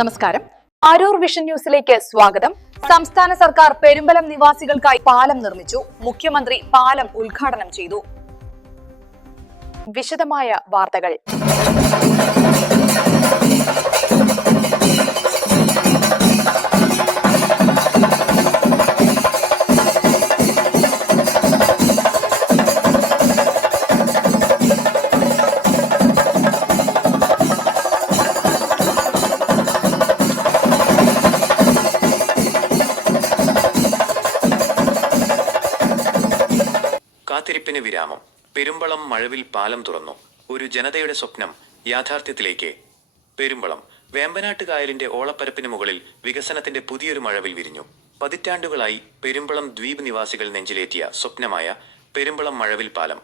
നമസ്കാരം. ആരൂർ വിഷൻ ന്യൂസിലേക്ക് സ്വാഗതം. സംസ്ഥാന സർക്കാർ പെരുമ്പലം നിവാസികൾക്കായി പാലം നിർമ്മിച്ചു. മുഖ്യമന്ത്രി പാലം ഉദ്ഘാടനം ചെയ്തു. വിശദമായ വാർത്തകൾ. കാത്തിരിപ്പിന് വിരാമം. പെരുമ്പളം മഴവിൽ പാലം തുറന്നു. ഒരു ജനതയുടെ സ്വപ്നം യാഥാർത്ഥ്യത്തിലേക്ക്. പെരുമ്പളം വേമ്പനാട്ട് കായലിന്റെ ഓളപ്പരപ്പിന് മുകളിൽ വികസനത്തിന്റെ പുതിയൊരു മഴവിൽ വിരിഞ്ഞു. പതിറ്റാണ്ടുകളായി പെരുമ്പളം ദ്വീപ് നിവാസികൾ നെഞ്ചിലേറ്റിയ സ്വപ്നമായ പെരുമ്പളം മഴവിൽ പാലം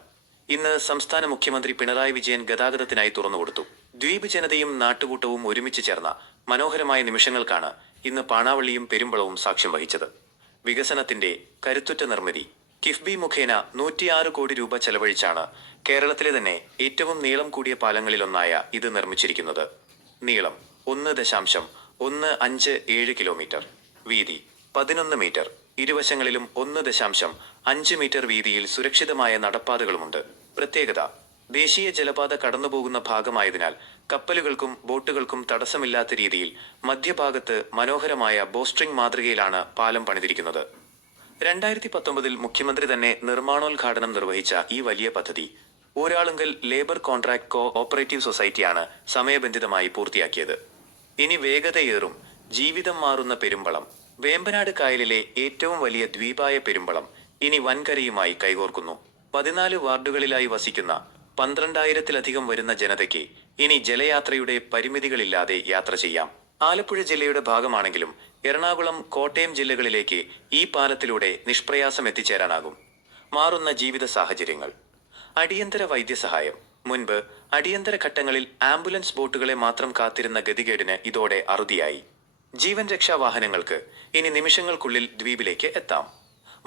ഇന്ന് സംസ്ഥാന മുഖ്യമന്ത്രി പിണറായി വിജയൻ ഗതാഗതത്തിനായി തുറന്നുകൊടുത്തു. ദ്വീപ് ജനതയും നാട്ടുകൂട്ടവും ഒരുമിച്ച് ചേർന്ന മനോഹരമായ നിമിഷങ്ങൾക്കാണ് ഇന്ന് പാണാവള്ളിയും പെരുമ്പളവും സാക്ഷ്യം വഹിച്ചത്. വികസനത്തിന്റെ കരുത്തുറ്റ നിർമ്മിതി. കിഫ്ബി മുഖേന 106 കോടി രൂപ ചെലവഴിച്ചാണ് കേരളത്തിലെ തന്നെ ഏറ്റവും നീളം കൂടിയ പാലങ്ങളിലൊന്നായ ഇത് നിർമ്മിച്ചിരിക്കുന്നത്. നീളം 1.157 കിലോമീറ്റർ, വീതി 11 മീറ്റർ, ഇരുവശങ്ങളിലും 1.5 മീറ്റർ വീതിയിൽ സുരക്ഷിതമായ നടപ്പാതകളുമുണ്ട്. പ്രത്യേകത: ദേശീയ ജലപാത കടന്നുപോകുന്ന ഭാഗമായതിനാൽ കപ്പലുകൾക്കും ബോട്ടുകൾക്കും തടസ്സമില്ലാത്ത രീതിയിൽ മധ്യഭാഗത്ത് മനോഹരമായ ബോസ്ട്രിംഗ് മാതൃകയിലാണ് പാലം പണിതിരിക്കുന്നത്. 2019 മുഖ്യമന്ത്രി തന്നെ നിർമ്മാണോദ്ഘാടനം നിർവഹിച്ച ഈ വലിയ പദ്ധതി Uralungal labour contract cooperative സൊസൈറ്റിയാണ് സമയബന്ധിതമായി പൂർത്തിയാക്കിയത്. ഇനി വേഗതയേറും ജീവിതം മാറുന്ന പെരുമ്പളം. വേമ്പനാട് കായലിലെ ഏറ്റവും വലിയ ദ്വീപായ പെരുമ്പളം ഇനി വൻകരയുമായി കൈകോർക്കുന്നു. 14 വാർഡുകളിലായി വസിക്കുന്ന 12,000-ലധികം വരുന്ന ജനതയ്ക്ക് ഇനി ജലയാത്രയുടെ പരിമിതികളില്ലാതെ യാത്ര ചെയ്യാം. ആലപ്പുഴ ജില്ലയുടെ ഭാഗമാണെങ്കിലും എറണാകുളം, കോട്ടയം ജില്ലകളിലേക്ക് ഈ പാലത്തിലൂടെ നിഷ്പ്രയാസം എത്തിച്ചേരാനാകും. മാറുന്ന ജീവിത സാഹചര്യങ്ങൾ. അടിയന്തര വൈദ്യസഹായം. മുൻപ് അടിയന്തര ഘട്ടങ്ങളിൽ ആംബുലൻസ് ബോട്ടുകളെ മാത്രം കാത്തിരുന്ന ഗതികേടിന് ഇതോടെ അറുതിയായി. ജീവൻ രക്ഷാ വാഹനങ്ങൾക്ക് ഇനി നിമിഷങ്ങൾക്കുള്ളിൽ ദ്വീപിലേക്ക് എത്താം.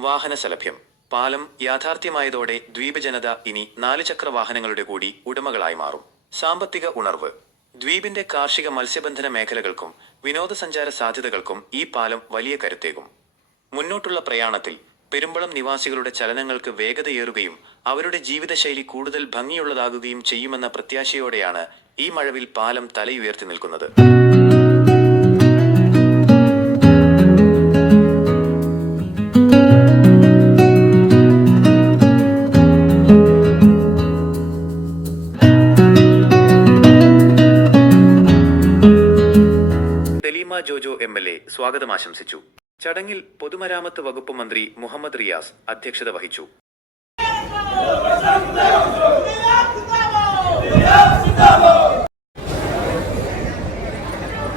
വാഹന സലഭ്യം. പാലം യാഥാർത്ഥ്യമായതോടെ ദ്വീപ് ജനത ഇനി 4 ചക്ര വാഹനങ്ങളുടെ കൂടി ഉടമകളായി മാറും. സാമ്പത്തിക ഉണർവ്. ദ്വീപിന്റെ കാർഷിക മത്സ്യബന്ധന മേഖലകൾക്കും വിനോദസഞ്ചാര സാധ്യതകൾക്കും ഈ പാലം വലിയ കരുത്തേകും. മുന്നോട്ടുള്ള പ്രയാണത്തിൽ പെരുമ്പളം നിവാസികളുടെ ചലനങ്ങൾക്ക് വേഗതയേറുകയും അവരുടെ ജീവിതശൈലി കൂടുതൽ ഭംഗിയുള്ളതാകുകയും ചെയ്യുമെന്ന പ്രത്യാശയോടെയാണ് ഈ മഴവിൽ പാലം തലയുയർത്തി നിൽക്കുന്നത്. ജോജോ MLA സ്വാഗതം ആശംസിച്ചു. ചടങ്ങിൽ പൊതുമരാമത്ത് വകുപ്പ് മന്ത്രി മുഹമ്മദ് റിയാസ് അധ്യക്ഷത വഹിച്ചു.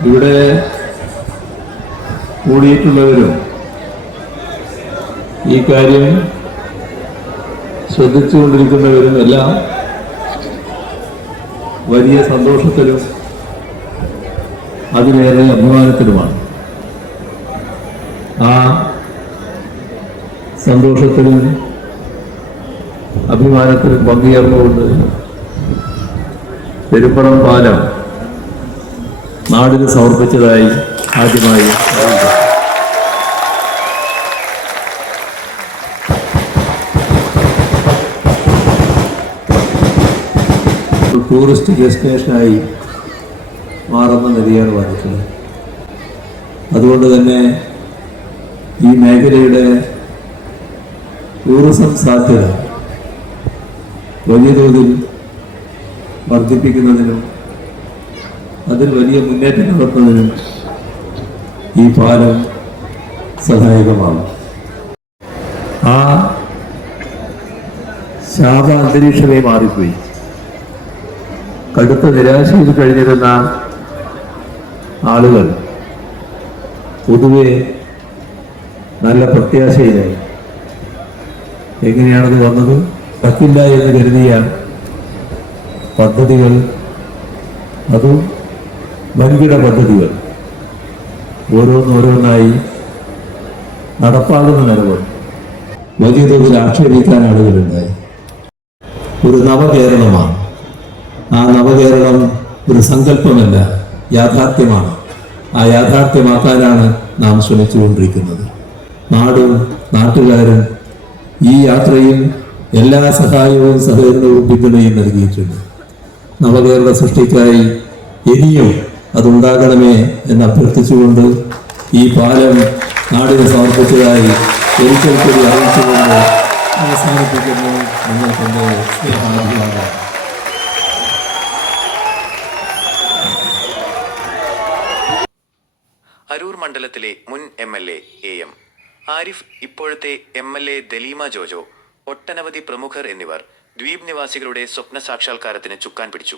ഇവിടെ കൂടിയിട്ടുള്ളവരും ഈ കാര്യം ശ്രദ്ധിച്ചുകൊണ്ടിരിക്കുന്നവരും എല്ലാം വലിയ സന്തോഷത്തിലും അതിലേറെ അഭിമാനത്തിലുമാണ്. ആ സന്തോഷത്തിലും അഭിമാനത്തിലും പങ്കുചേർന്നുകൊണ്ട് പെരുമ്പളം പാലം നാടിന് സമർപ്പിച്ചതായി ആദ്യമായി ടൂറിസ്റ്റ് ഡെസ്റ്റിനേഷനായി മാറുന്ന നദിയാണ് വന്നിട്ടുള്ളത്. അതുകൊണ്ട് തന്നെ ഈ മേഖലയുടെ ടൂറിസം സാധ്യത വലിയ തോതിൽ വർദ്ധിപ്പിക്കുന്നതിനും അതിൽ വലിയ മുന്നേറ്റം നടത്തുന്നതിനും ഈ പാലം സഹായകമാകും. ആ ശാപ അന്തരീക്ഷമേ മാറിപ്പോയി. കടുത്ത നിരാശയിൽ കഴിഞ്ഞിരുന്ന ആളുകൾ പൊതുവെ നല്ല പ്രത്യാശയിലായി. എങ്ങനെയാണത് വന്നത്? പറ്റില്ല എന്ന് കരുതിയ പദ്ധതികൾ, അതും വൻകിട പദ്ധതികൾ ഓരോന്നോരോന്നായി നടപ്പാകുന്ന നിലകൾ വലിയ തോതിൽ ആക്ഷേപിക്കാൻ ആളുകളുണ്ടായി. ഒരു നവകേരളമാണ്. ആ നവകേരളം ഒരു സങ്കല്പമല്ല, യാഥാർത്ഥ്യമാണ്. ആ യാഥാർത്ഥ്യമാക്കാനാണ് നാം ശ്രമിച്ചുകൊണ്ടിരിക്കുന്നത്. നാടും നാട്ടുകാരും ഈ യാത്രയിൽ എല്ലാ സഹായവും സഹകരണവും പിന്തുണയും നൽകിയിട്ടുണ്ട്. നവകേരള സൃഷ്ടിക്കായി ഇനിയും അതുണ്ടാകണമേ എന്ന് അഭ്യർത്ഥിച്ചുകൊണ്ട് ഈ പാലം നാടിന് സമർപ്പിച്ചതായി ഒരിക്കൽ കൂടി അറിയിച്ചുകൊണ്ട് അവസാനിപ്പിക്കുന്നു. നിങ്ങൾക്കെന്റെ സ്നേഹാഭിവാദം. അരൂർ മണ്ഡലത്തിലെ മുൻ MLA AM ആരിഫ്, ഇപ്പോഴത്തെ MLA ദലീമ ജോജോ, ഒട്ടനവധി പ്രമുഖർ എന്നിവർ ദ്വീപ് നിവാസികളുടെ സ്വപ്ന സാക്ഷാത്കാരത്തിന് ചുക്കാൻ പിടിച്ചു.